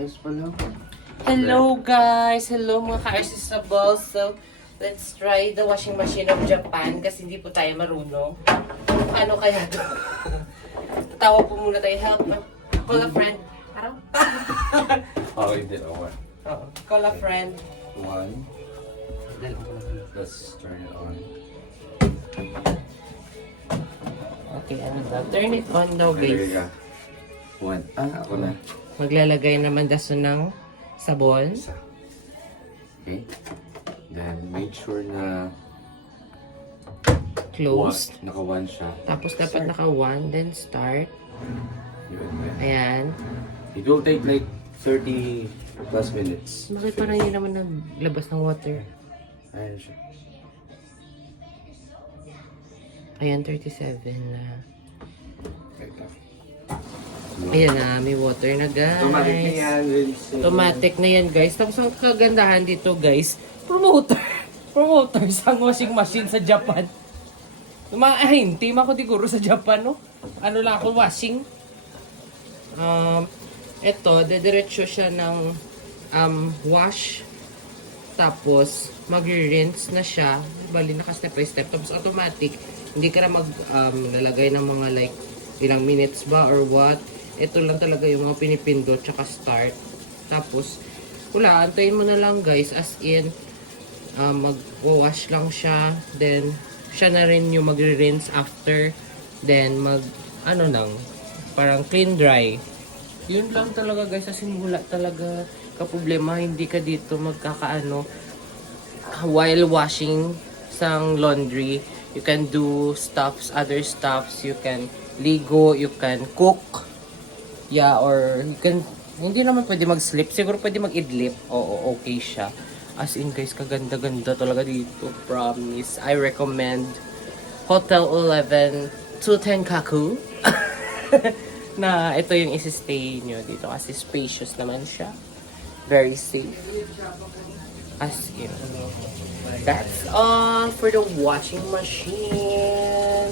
Ayos pala. Hello guys! Hello mga ka-irresistibles! So, let's try the washing machine of Japan kasi hindi po tayo marunong. Ano kaya ito? Tatawa po muna tayo. Help! Call a friend. Araw? Oh, you did. Okay. Oo. Call a friend. One. Let's turn it on. Okay, ano daw? Turn it on daw There you guys. go. One. Ako na. Maglalagay naman daso ng sabon. Isa. Okay. Then, make sure na Closed. naka-one siya. Tapos dapat naka 1, then start. Yun. Ayan. It will take like 30 plus minutes. Bakit parang yun naman naglabas ng water? Ayan siya. Ayan, 37 na. Wait lang. Ayan na, may water na guys. Automatic na yan. Automatic na yan guys. Tapos ang kagandahan dito guys, promoter. Promoter sa washing machine sa Japan. Team ako siguro sa Japan, no? Ano lang ako, washing. Ito, dediretso siya ng wash. Tapos, mag-rinse na siya. Bali, naka-step by step. Tapos, automatic. Hindi ka na lalagay ng mga like, ilang minutes ba or what. Ito lang talaga yung mga pinipindot, tsaka start. Tapos, wala, antayin mo na lang guys. As in, mag-wash lang siya. Then, siya na rin yung mag-rinse after. Then, parang clean dry. Yun lang talaga guys. Kasi wala talaga kaproblema. Hindi ka dito magkakaano. While washing sang laundry, you can do other stuffs. You can ligo, you can cook. Yeah, or you can, hindi naman pwede mag-sleep. Siguro pwede mag-idlip. Oo, okay siya. As in guys, kaganda-ganda talaga dito. Promise. I recommend Hotel 11 Tenkaku. Na ito yung isi-stay nyo dito. Kasi spacious naman siya. Very safe. As in. That's all for the washing machine.